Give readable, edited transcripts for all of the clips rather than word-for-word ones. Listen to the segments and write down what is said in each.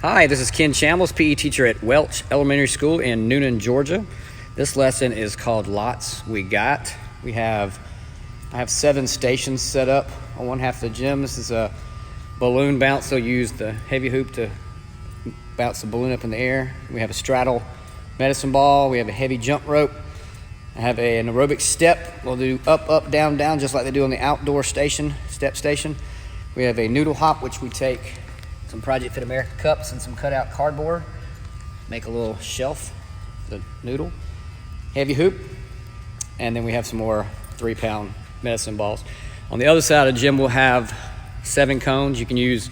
Hi, this is Ken Shambles, PE teacher at Welch Elementary School in Noonan, Georgia. This lesson is called Lots We Got. I have 7 stations set up on one half of the gym. This is a balloon bounce, so you use the heavy hoop to bounce the balloon up in the air. We have a straddle medicine ball. We have a heavy jump rope. I have an aerobic step. We'll do up, up, down, down, just like they do on the outdoor station, step station. We have a noodle hop, which we take some Project Fit America cups and some cutout cardboard, make a little shelf for the noodle, heavy hoop, and then we have some more 3-pound medicine balls. On the other side of the gym, we'll have 7 cones. You can use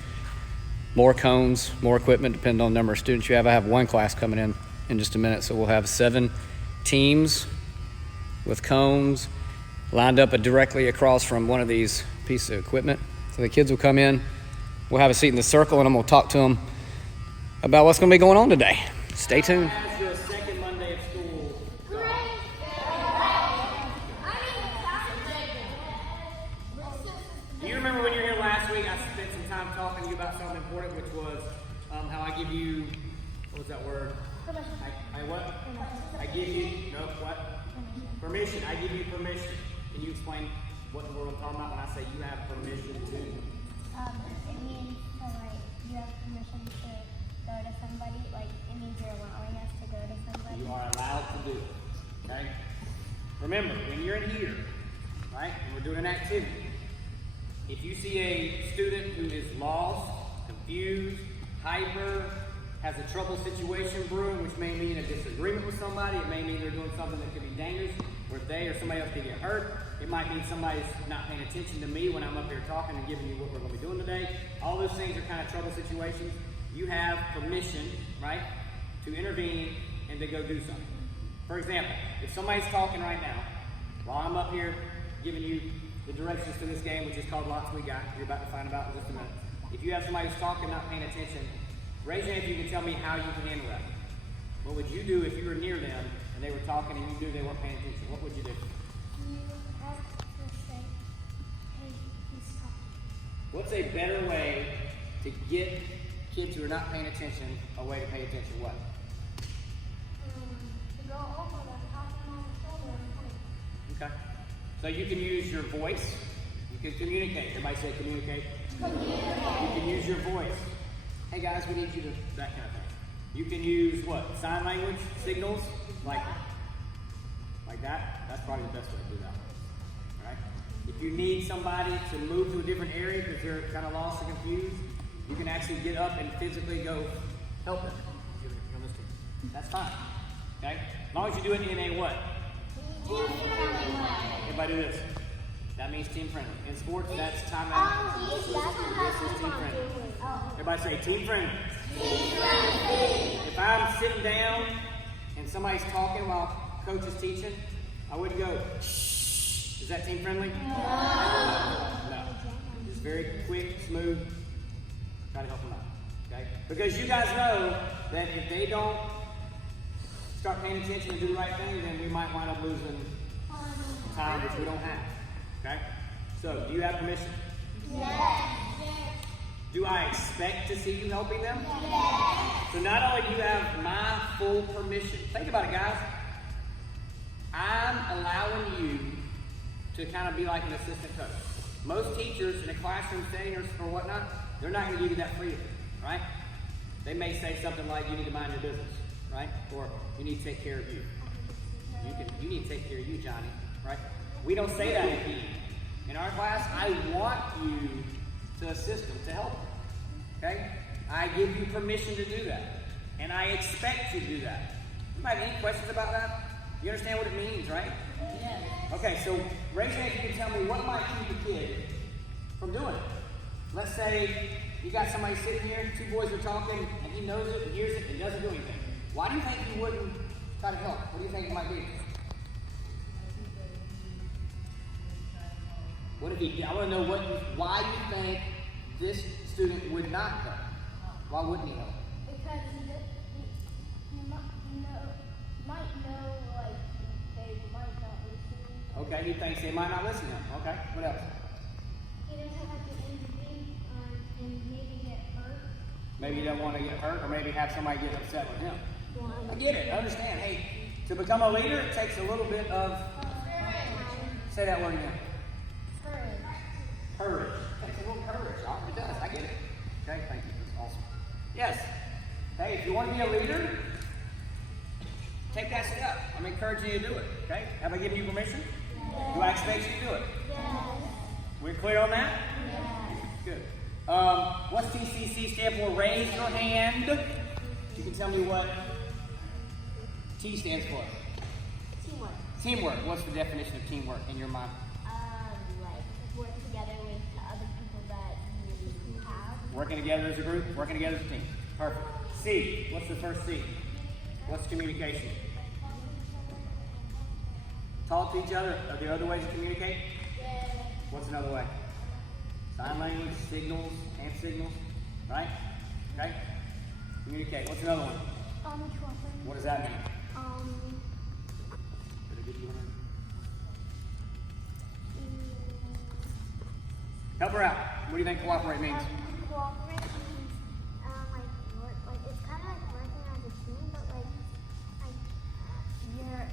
more cones, more equipment, depending on the number of students you have. I have 1 class coming in just a minute, so we'll have 7 teams with cones lined up directly across from one of these pieces of equipment. So the kids will come in, we'll have a seat in the circle, and I'm gonna talk to them about what's gonna be going on today. Stay tuned. How's your second Monday of school going? Do you remember when you were here last week, I spent some time talking to you about something important, which was how I give you, what was that word? I what? I give you, no, what? Permission. I give you permission. Can you explain what the word I'm talking about when I say you have permission to? It means like you have permission to go to somebody. Like it means you're allowing us to go to somebody. You are allowed to do it. Okay? Remember, when you're in here, right, and we're doing an activity, if you see a student who is lost, confused, hyper, has a trouble situation brewing, which may mean a disagreement with somebody, it may mean they're doing something that could be dangerous, where they or somebody else could get hurt. It might mean somebody's not paying attention to me when I'm up here talking and giving you what we're going to be doing today. All those things are kind of trouble situations. You have permission, right, to intervene and to go do something. For example, if somebody's talking right now, while I'm up here giving you the directions to this game, which is called Lots We Got, you're about to find out in just a minute. If you have somebody who's talking, not paying attention, raise your hand if you can tell me how you can handle that. What would you do if you were near them and they were talking and you knew they weren't paying attention? What would you do? You have to say, "Hey, he's talking." What's a better way to get kids who are not paying attention a way to pay attention? What? To go over them, tap them on the shoulder, and point. Okay. So you can use your voice. You can communicate. Everybody say communicate. You can use your voice. Hey guys, we need you to, that kind of thing. You can use what? Sign language, signals, like that. That's probably the best way to do that. All right. If you need somebody to move to a different area because they're kind of lost or confused, you can actually get up and physically go help them. That's fine. Okay. As long as you do it in a what? Everybody do this. That means team friendly. In sports, that's timeout. This is team friendly. Everybody say team friendly. If I'm sitting down and somebody's talking while coach is teaching, I wouldn't go, shh. Is that team friendly? No. Just very quick, smooth. Try to help them out. Okay? Because you guys know that if they don't start paying attention and do the right thing, then we might wind up losing time, which we don't have. Okay? So, do you have permission? Yes. Do I expect to see you helping them? Yes. So not only do you have my full permission, think about it, guys. I'm allowing you to kind of be like an assistant coach. Most teachers in a classroom setting or whatnot, they're not going to give you that freedom, right? They may say something like, you need to mind your business, right? Or you need to take care of you. You need to take care of you, Johnny, right? We don't say that in PE. In our class, I want you to assist them, to help them. Okay? I give you permission to do that. And I expect you to do that. Anybody have any questions about that? You understand what it means, right? Yes. Okay, so raise your hand if you can tell me what might keep a kid from doing it. Let's say you got somebody sitting here, 2 boys are talking, and he knows it and hears it and doesn't do anything. Why do you think he wouldn't try to help? What do you think it might be? What if he? I want to know why you think this student would not help. Why wouldn't he help? Because he might know, like, they might not listen. Okay, he thinks they might not listen to him. Okay, what else? He doesn't have to intervene and maybe get hurt. Maybe you don't want to get hurt, or maybe have somebody get upset with him. I get it. I understand. Hey, to become a leader, it takes a little bit of. Say that word again. Courage. It takes a little courage. It does. I get it. Okay, thank you. That's awesome. Yes. Hey, if you want to be a leader, take that step. I'm encouraging you to do it. Okay? Have I given you permission? Yes. Do I expect you to do it? Yes. We're clear on that? Yes. Good. What's TCC stand for? Raise your hand. You can tell me what T stands for. Teamwork. Teamwork. What's the definition of teamwork in your mind? Like work together with the other people that you have. Working together as a group, working together as a team. Perfect. C. What's the first C? What's communication? Talk to each other. Are there other ways to communicate? Yeah. What's another way? Sign language, signals, hand signals, right? Okay? Communicate. What's another one? What does that mean? Did I give you one? Help her out. What do you think cooperate means? Cooperate means like work. Like it's kind of like working as a team, but like you're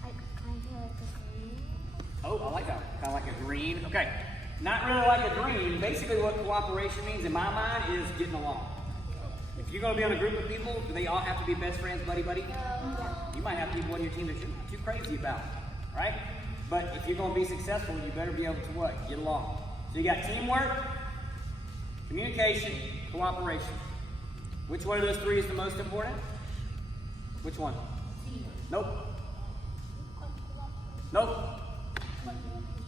like kind of like a green. Oh, I like that. Kind of like a green. Okay. Not really like a green. Basically what cooperation means in my mind is getting along. If you're going to be on a group of people, do they all have to be best friends, buddy? No. You might have people on your team that you're not too crazy about, right? But if you're going to be successful, you better be able to what? Get along. So you got teamwork, communication, cooperation. Which one of those three is the most important? Which one? Nope. Nope.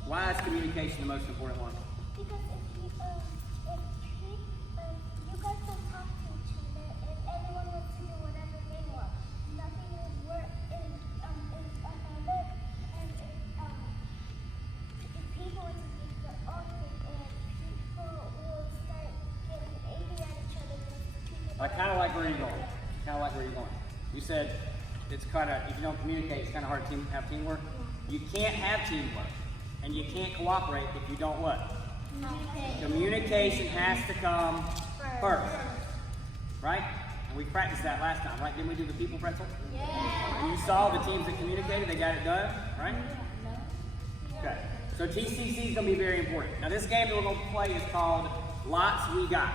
Why is communication the most important one? Because if you guys don't talk to each other, if everyone wants to do whatever they want, nothing will work in another. And if people want to be their own thing, and people will start getting angry at each other because people. I kind of like where you're going. You said it's kind of, if you don't communicate, it's kind of hard to have teamwork. You can't have teamwork. And you can't cooperate if you don't what? Communication has to come first. Right? And we practiced that last time, right? Didn't we do the people pretzel? Yeah. And you saw the teams that communicated, they got it done, right? Okay. So TCC is going to be very important. Now this game that we're going to play is called Lots We Got.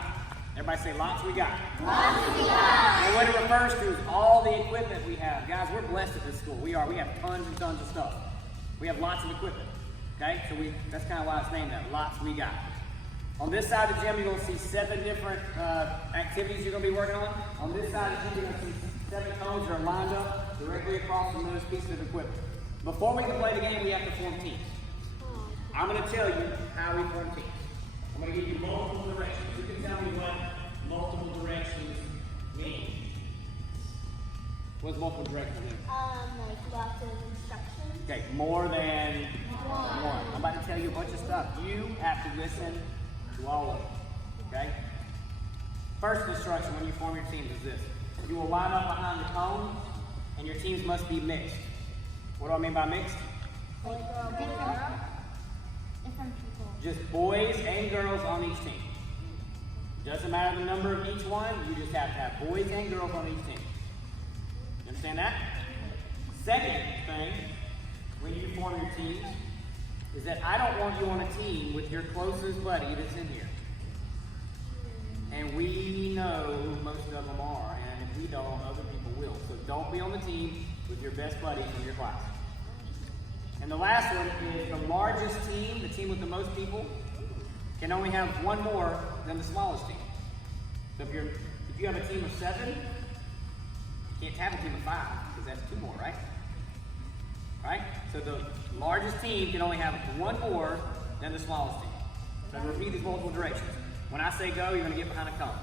Everybody say Lots We Got. Lots we got. And what it refers to is all the equipment we have. Guys, we're blessed at this school. We are. We have tons and tons of stuff. We have lots of equipment. Okay, so that's kind of why it's named that, Lots We Got. On this side of the gym, you're going to see 7 different activities you're going to be working on. On this side of the gym, you're going to see 7 cones that are lined up directly across from those pieces of equipment. Before we can play the game, we have to form teams. I'm going to tell you how we form teams. I'm going to give you multiple directions. You can tell me what multiple directions mean. What does multiple directions mean? Like lots of instructions. Okay, more than one. I'm about to tell you a bunch of stuff. You have to listen to all of them. Okay? First instruction when you form your teams is this. You will line up behind the cone, and your teams must be mixed. What do I mean by mixed? Like different people. Just boys and girls on each team. Doesn't matter the number of each one, you just have to have boys and girls on each team. You understand that? Second thing, when you form your teams, is that I don't want you on a team with your closest buddy that's in here. And we know who most of them are, and if we don't, other people will. So don't be on the team with your best buddies in your class. And the last one is the largest team, the team with the most people, can only have one more than the smallest team. So if you have a team of 7, you can't have a team of 5, because that's 2 more, right? Right? So the largest team can only have one more than the smallest team. So repeat these multiple directions. When I say go, you're going to get behind a cone.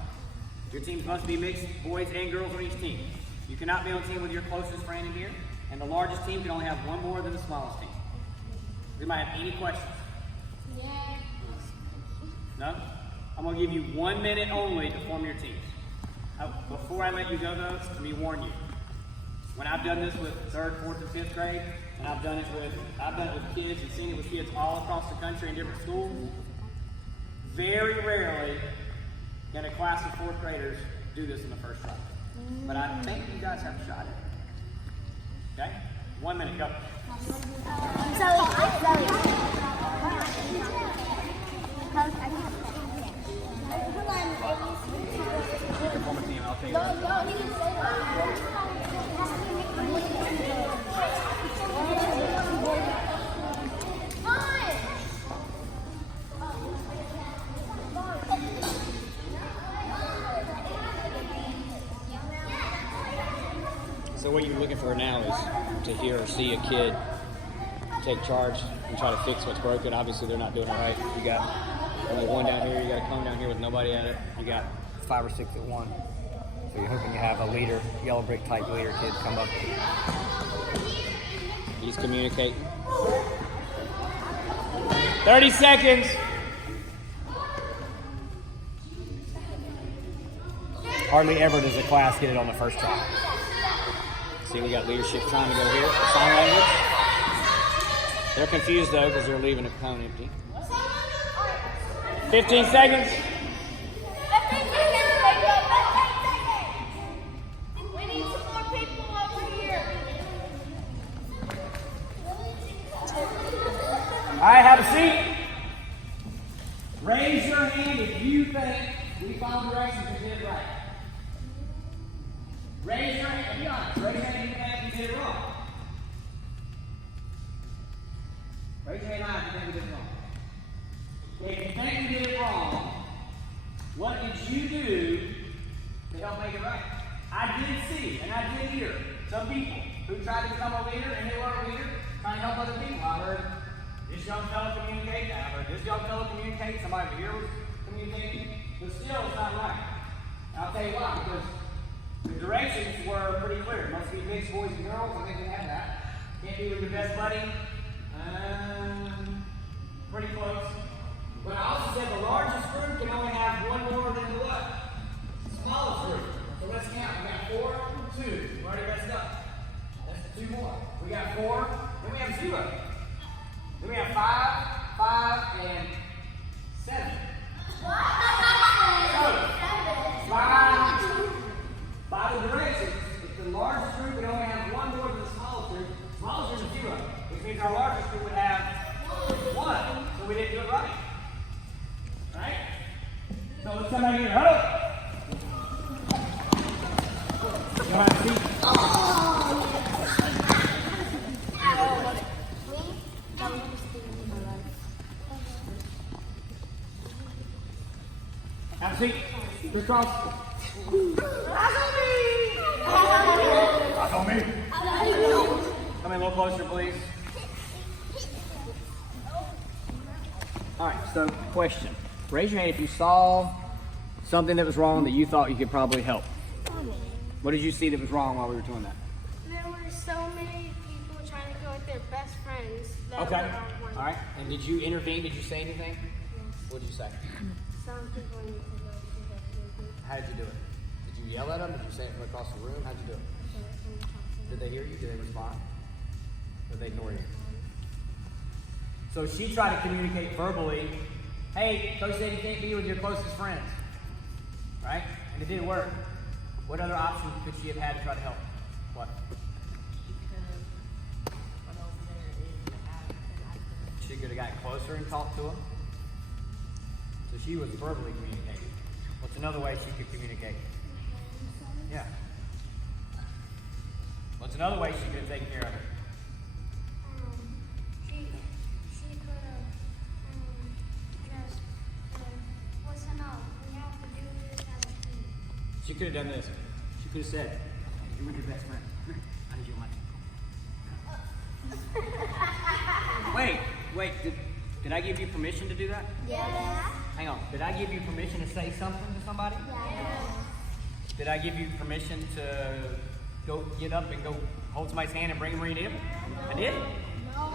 Your teams must be mixed, boys and girls on each team. You cannot be on a team with your closest friend in here, and the largest team can only have one more than the smallest team. Does anybody have any questions? Yeah. No? I'm going to give you 1 minute only to form your teams. Before I let you go, though, let me warn you. When I've done this with 3rd, 4th, and 5th grade, and I've done it with kids and seen it with kids all across the country in different schools, very rarely Can a class of 4th graders do this in the first try? But I think you guys have a shot at it. Okay? 1 minute, go. Former team, I'll tell you that. So what you're looking for now is to hear or see a kid take charge and try to fix what's broken. Obviously, they're not doing it right. You got only one down here. You got a cone down here with nobody at it. You got 5 or 6 at one. So you're hoping you have a leader, yellow brick type leader kid come up. He's communicating. 30 seconds. Hardly ever does a class get it on the first try. See, we got leadership trying to go here. Sign language. They're confused though because they're leaving a cone empty. 15 seconds. We need some more people over here. All right, have a seat. Raise your hand if you think we followed directions and did it right. Raise your hand, be honest. Raise your hand if you think we did it wrong. Raise your hand high if you think we did it wrong. If you think we did it wrong, what did you do to help make it right? I did see and I did hear some people who tried to become a leader and they were a leader, trying to help other people. I heard this young fellow communicate, I heard this young fellow communicate, somebody over here was communicating, but still it's not right. And I'll tell you why, because the directions were pretty clear. Must be mixed boys and girls, I think we have that. Can't be with your best buddy. Pretty close. But I also said the largest group can only have one more than the what? Smallest group. So let's count. We got 4, 2. We already messed up. That's 2 more. We got 4, then we have 0. Then we have 5, and 7. So, by the directions, if the largest group would only have one more than the smallest group is 0, which means our largest group would have 1. So we didn't do it right. Right? So let's come back here. Huddle. You know how to see? Have a seat. Chris Cross. That's on me. Come in a little closer, please. All right, so question. Raise your hand if you saw something that was wrong that you thought you could probably help. What did you see that was wrong while we were doing that? There were so many people trying to go with their best friends. Okay. All right. And did you intervene? Did you say anything? Yes. What did you say? Some people need to go to the community. How did you do it? Did you yell at them? Did you say it from across the room? How did you do it? Did they hear you? Did they respond? Or did they ignore you? So she tried to communicate verbally, hey, Coach said you can't be with your closest friends. Right? And it didn't work. What other option could she have had to try to help? What? She could have gotten closer and talked to him. So she was verbally communicating. What's another way she could communicate? Yeah. What's another way she could have taken care of it? She could have just listen up. We have to do this as a team. She could have done this. She could have said, you're with your best friend. I need your lunch. Wait. Did I give you permission to do that? Yes. Hang on. Did I give you permission to say something to somebody? Yes. Did I give you permission to go get up and go hold somebody's hand and bring them where you need them? I did? No.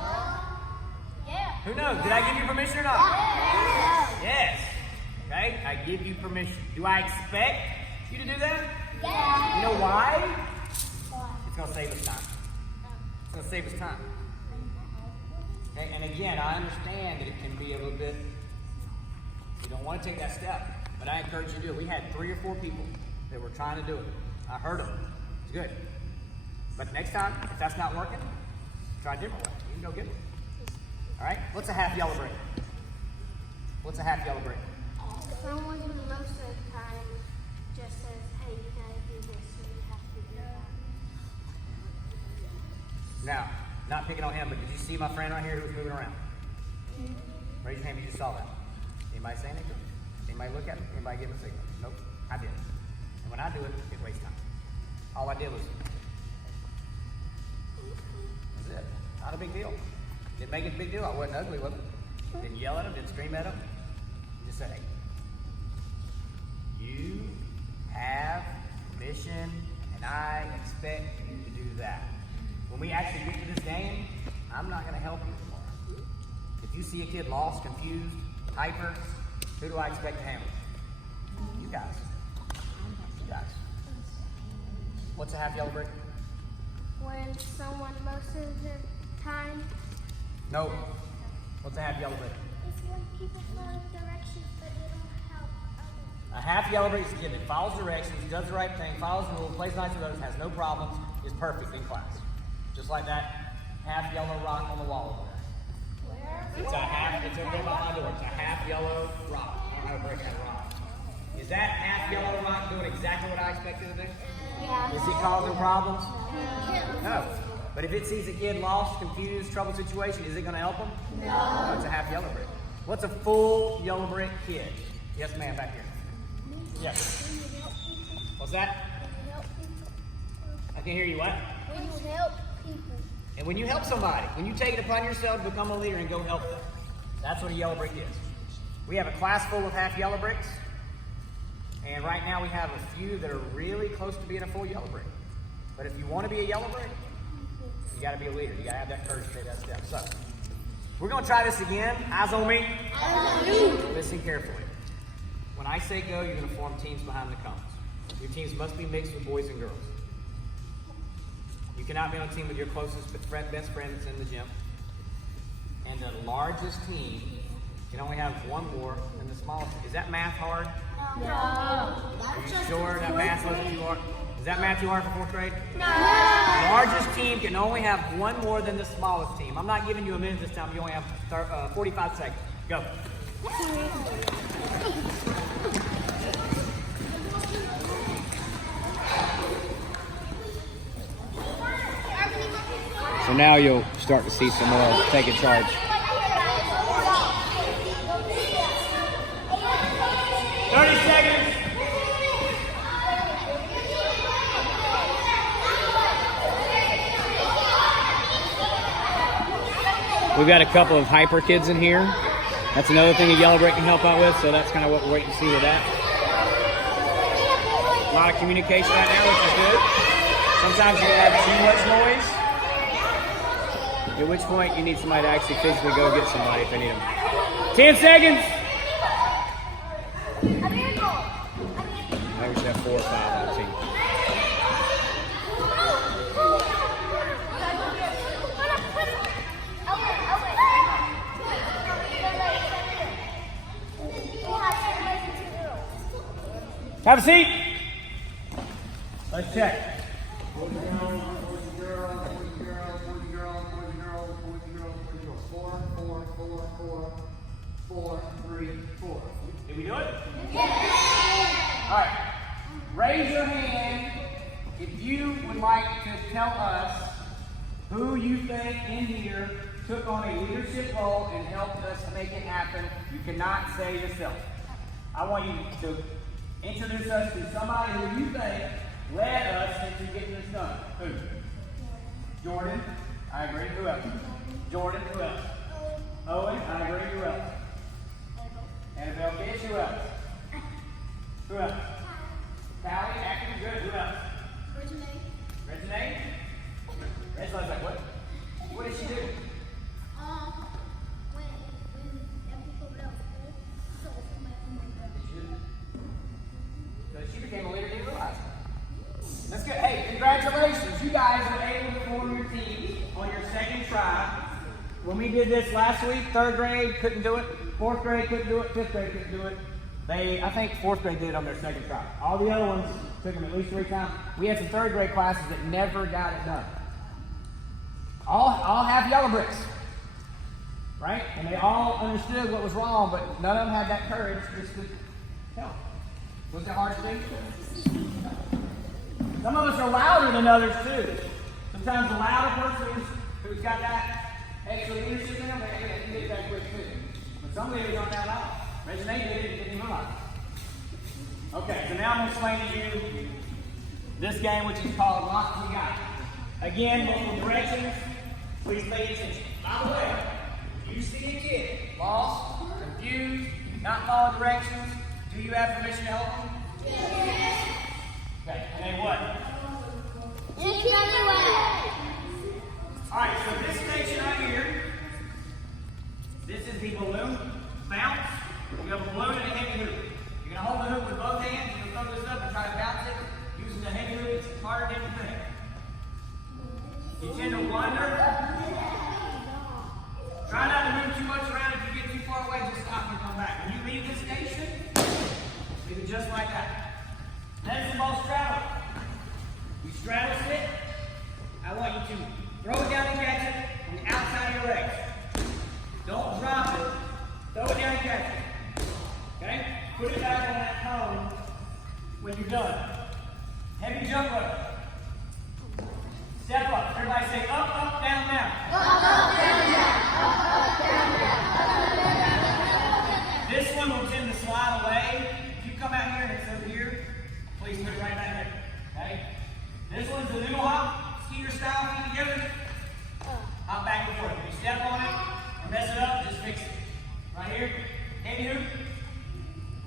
Yeah. Who knows? Did I give you permission or not? Yes. Okay? I give you permission. Do I expect you to do that? Yeah. You know why? It's going to save us time. It's going to save us time. Okay? And again, I understand that it can be a little bit, you don't want to take that step. but I encourage you to do it. We had 3 or 4 people that were trying to do it. I heard them. It's good. But next time, if that's not working, try a different way. You can go get one. All right? What's a half yellow brick? What's a half yellow brick? Someone who most of the time just says, hey, you gotta do this, so you have to do that. Now, not picking on him, but did you see my friend right here who was moving around? Raise your hand if you just saw that. Anybody say anything? Anybody look at him? Anybody give him a signal? Nope, I did. And when I do it, it wastes time. All I did was it. Not a big deal. Didn't make it a big deal. I wasn't ugly, was it? Didn't yell at him, didn't scream at him. Just said, hey, you have permission, and I expect you to do that. When we actually get to this game, I'm not going to help you tomorrow. If you see a kid lost, confused, hyper, who do I expect to handle? You guys. You guys. What's a half yellow brick? When someone most of the time. No. What's a half yellow brick? It's when people follow directions but they don't help others. A half yellow brick is a kid that follows directions, does the right thing, follows the rules, plays nice with others, has no problems, is perfect in class. Just like that half yellow rock on the wall over there. It's a half, it's over there by my door. It's a half yellow rock. I don't know how to break that rock. Is that half yellow rock doing exactly what I expected to do? Yeah. Is he causing problems? No. But if it sees a kid lost, confused, troubled situation, is it going to help him? No. It's a half yellow brick. What's a full yellow brick kid? Yes, ma'am, back here. Yes. When you help people. What's that? When you help people. I can't hear you. What? When you help people. And when you help somebody, when you take it upon yourself to become a leader and go help them, that's what a yellow brick is. We have a class full of half yellow bricks. And right now we have a few that are really close to being a full yellow brick. But if you want to be a yellow brick, you got to be a leader. You got to have that courage to take that step. So, we're going to try this again. Eyes on me. Listen carefully. When I say go, you're going to form teams behind the cones. Your teams must be mixed with boys and girls. You cannot be on a team with your closest best friend that's in the gym. And the largest team can only have one more than the smallest. Is that math hard? No. Are you sure that math wasn't too hard? Is that math too hard for 4th grade? No. The largest team can only have one more than the smallest team. I'm not giving you a minute this time. You only have 45 seconds. Go. So now you'll start to see some more taking charge. 30 seconds. We've got a couple of hyper kids in here. That's another thing a yellow brick can help out with, so that's kind of what we're waiting to see with that. A lot of communication right now, which is good. Sometimes you have too much noise, at which point you need somebody to actually physically go get somebody if they need them. 10 seconds! Maybe we should have 4 or 5 on the team. Have a seat. Let's check. Boys and girls, boys and girls, boys and girls, boys and girls, boys and girls, boys and girls, boys and girls. 4, 4, 4, 4, 4, 3, 4. Did we do it? Yeah. All right. Raise your hand if you would like to tell us who you think in here took on a leadership role and helped us make it happen. You cannot say yourself. I want you to introduce us to somebody who you think led us into getting this done. Who? Jordan. I agree. Who else? Jordan. Who else? Owen. I agree. Who else? Annabelle Fish. Who else? Who else? Callie. Acting good. Who else? Reginae. Regine's like, what? What did she do? She became a leader, didn't realize it. That's good. Hey, congratulations. You guys were able to form your team on your second try. When we did this last week, 3rd grade couldn't do it, 4th grade couldn't do it, 5th grade couldn't do it. I think 4th grade did it on their second try. All the other ones took them at least 3 times. We had some 3rd grade classes that never got it done. All have yellow bricks, right? And they all understood what was wrong, but none of them had that courage just to help. Was it hard to do? Some of us are louder than others too. Sometimes the louder person who's got that extra leadership in them, they can get that quick too. But some leaders aren't that loud. Reggie did it, didn't even realize it. Okay, so now I'm going to explain to you this game, which is called Lots We Got. Again, multiple directions. Please pay attention. By the way, if you see a kid lost, confused, not following directions, do you have permission to help them? Yes. Okay, and then what? Alright, so this station right here, this is the balloon bounce. You have a balloon and a heavy hoop. You're going to hold the hoop with both hands. You're going to throw this up and try to bounce it using the heavy hoop. It's harder than you think. You tend to wander. Try not to move too much around. If you get too far away, just stop and come back. When you leave this station, leave it just like that. Medicine ball straddle. You straddle sit. I want you to throw it down and catch it on the outside of your legs. Don't drop it. Throw it down and catch it. Okay? Put it back on that cone when you're done. Heavy jump rope. Step up. Everybody say up, up, down, down. Up, up, down, down. Up, up, down, down. Up, up, down, down. This one will tend to slide away. If you come out here and it's over here, please put it right back there. Okay? This one's the noodle hop, skeeter style, feet together. Hop back and forth. If you step on it or mess it up, just fix it. Right here, heavy hoop,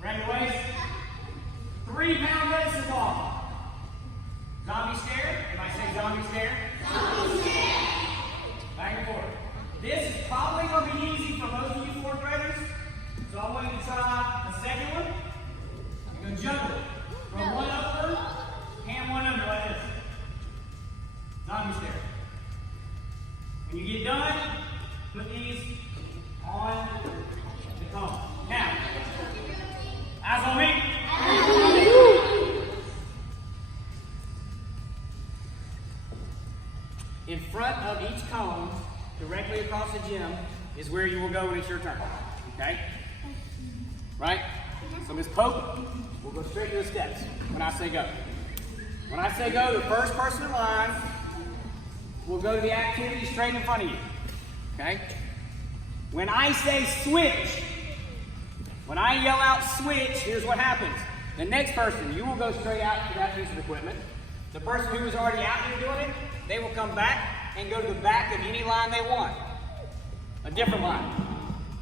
around your waist. 3-pound medicine ball. Zombie stare. Everybody say zombie stare. Zombie stare. Back and forth. This is probably going to be easy for most of you 4th graders. So I want you to try the second one. You're going to juggle it. Throw one upward, hand one under like this. Zombie stare. When you get done, put these on the cone. Now, eyes on me. In front of each cone, directly across the gym, is where you will go when it's your turn. Okay? Right? So Ms. Pope will go straight to the steps when I say go. When I say go, the first person in line will go to the activity straight in front of you. Okay? When I say switch, when I yell out switch, here's what happens. The next person, you will go straight out to that piece of equipment. The person who was already out here doing it, they will come back and go to the back of any line they want. A different line.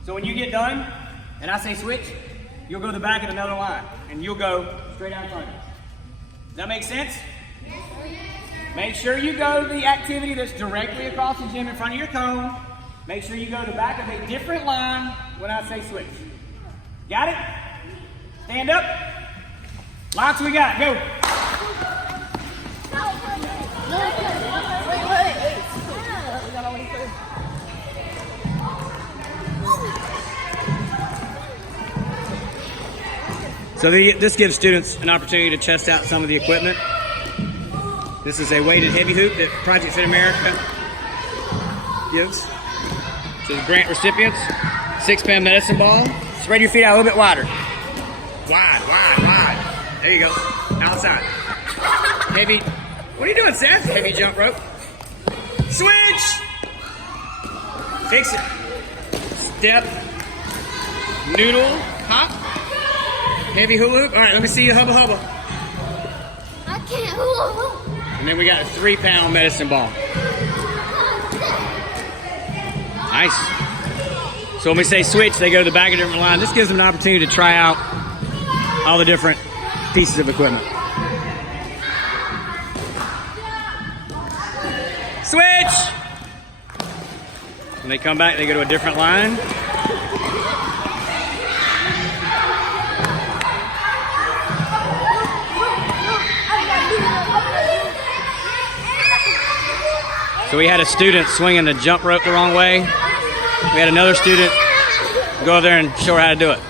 So when you get done, and I say switch, you'll go to the back of another line, and you'll go straight out in front of you. Does that make sense? Yes, sir. Make sure you go to the activity that's directly across the gym in front of your cone. Make sure you go to the back of a different line when I say switch. Got it? Stand up. Lots we got. Go. So this gives students an opportunity to test out some of the equipment. This is a weighted heavy hoop that Project Fit America gives to the grant recipients. 6-pound medicine ball. Spread your feet out a little bit wider. Wide, wide, wide. There you go. Outside. Heavy. What are you doing, Seth? Heavy jump rope. Switch. Fix it. Step. Noodle. Hop. Heavy hula hoop. All right, let me see you hubba hubba. I can't hula hoop. And then we got a 3-pound medicine ball. Nice. So when we say switch, they go to the back of a different line. This gives them an opportunity to try out all the different pieces of equipment. Switch! When they come back, they go to a different line. So we had a student swinging the jump rope the wrong way. We had another student go over there and show her how to do it.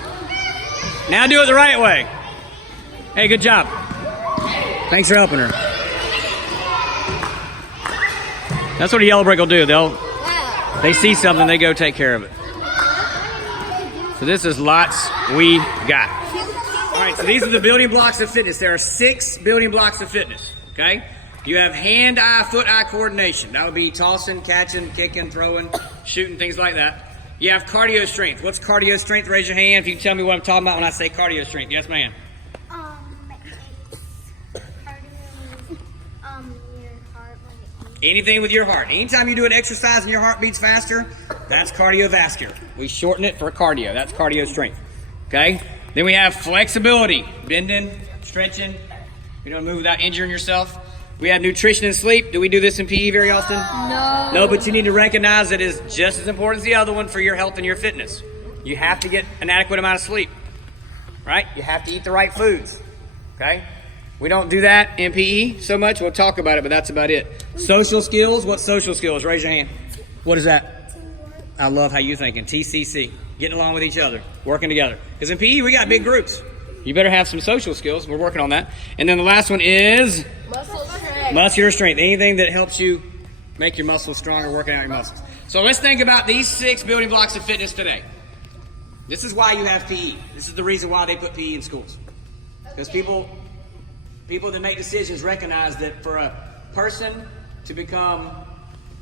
Now do it the right way. Hey, good job. Thanks for helping her. That's what a yellow brick will do. They see something, they go take care of it. So this is lots we got. All right, so these are the building blocks of fitness. There are 6 building blocks of fitness, okay? You have hand-eye, foot-eye coordination. That would be tossing, catching, kicking, throwing, shooting, things like that. You have cardio strength. What's cardio strength? Raise your hand if you can tell me what I'm talking about when I say cardio strength. Yes, ma'am. It's cardio, your heart when it beats. Anything with your heart. Anytime you do an exercise and your heart beats faster, that's cardiovascular. We shorten it for cardio. That's cardio strength. Okay? Then we have flexibility. Bending, stretching. You don't move without injuring yourself. We have nutrition and sleep. Do we do this in PE very often? No. No, but you need to recognize it is just as important as the other one for your health and your fitness. You have to get an adequate amount of sleep. Right? You have to eat the right foods. Okay? We don't do that in PE so much. We'll talk about it, but that's about it. Social skills. What social skills? Raise your hand. What is that? I love how you're thinking. TCC. Getting along with each other. Working together. Because in PE, we got big groups. You better have some social skills. We're working on that. And then the last one is muscular strength. Anything that helps you make your muscles stronger, working out your muscles. So let's think about these 6 building blocks of fitness today. This is why you have PE. This is the reason why they put PE in schools. Because people that make decisions recognize that for a person to become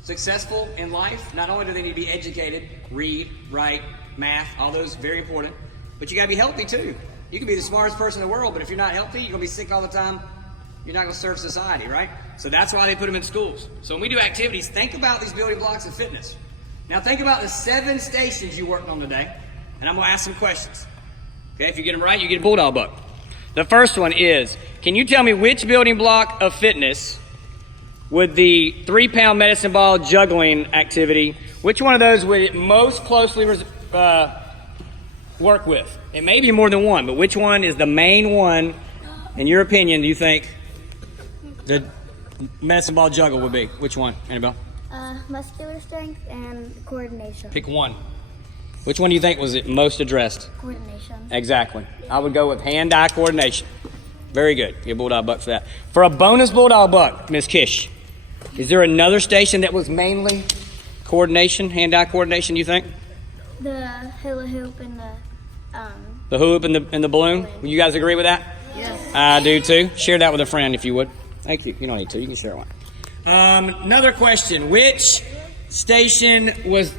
successful in life, not only do they need to be educated, read, write, math, all those very important, but you got to be healthy too. You can be the smartest person in the world, but if you're not healthy, you're going to be sick all the time. You're not going to serve society, right? So that's why they put them in schools. So when we do activities, think about these building blocks of fitness. Now think about the 7 stations you worked on today, and I'm going to ask some questions. Okay, if you get them right, you get a Bulldog buck. The first one is, can you tell me which building block of fitness would the 3-pound medicine ball juggling activity, which one of those would it most closely work with? It may be more than one, but which one is the main one, in your opinion, do you think the medicine ball juggle would be? Which one, Annabelle? Muscular strength and coordination. Pick one. Which one do you think was it most addressed? Coordination. Exactly. I would go with hand-eye coordination. Very good. Get a Bulldog buck for that. For a bonus Bulldog buck, Miss Kish, is there another station that was mainly coordination, hand-eye coordination, you think? The hula hoop and the hoop and the balloon? Will you guys agree with that? Yes. I do too. Share that with a friend if you would. Thank you. You don't need to. You can share one. Another question. Which station was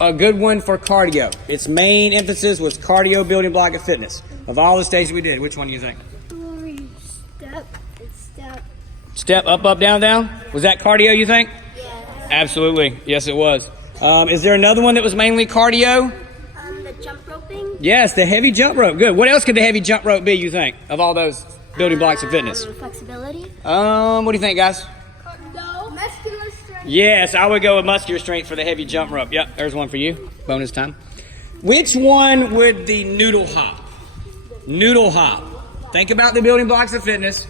a good one for cardio? Its main emphasis was cardio building block of fitness. Of all the stations we did, which one do you think? Step, up, up, down, down? Was that cardio, you think? Yes. Absolutely. Yes, it was. Is there another one that was mainly cardio? The jump roping. Yes, the heavy jump rope. Good. What else could the heavy jump rope be, you think, of all those building blocks of fitness? Flexibility. What do you think, guys? No. Muscular strength. Yes, I would go with muscular strength for the heavy jump rope. Yep, there's one for you. Bonus time. Which one would the noodle hop? Noodle hop. Think about the building blocks of fitness.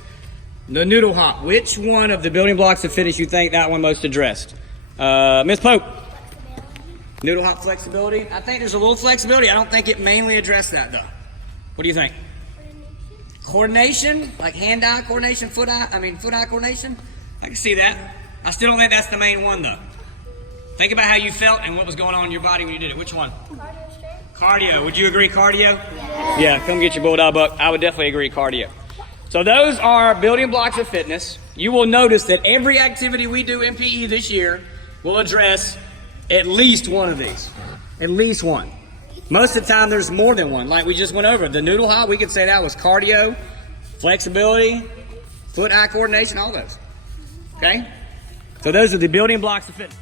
The noodle hop. Which one of the building blocks of fitness you think that one most addressed? Miss Pope. Noodle hop flexibility. I think there's a little flexibility. I don't think it mainly addressed that though. What do you think? Coordination, like hand-eye coordination, foot-eye coordination. I can see that. I still don't think that's the main one though. Think about how you felt and what was going on in your body when you did it. Which one? Cardio strength. Cardio. Would you agree cardio? Yeah, come get your Bulldog buck. I would definitely agree cardio. So those are building blocks of fitness. You will notice that every activity we do in PE this year will address at least one of these. At least one. Most of the time there's more than one. Like we just went over. The noodle hop, we could say that was cardio, flexibility, foot-eye coordination, all those. Okay? So those are the building blocks of fitness.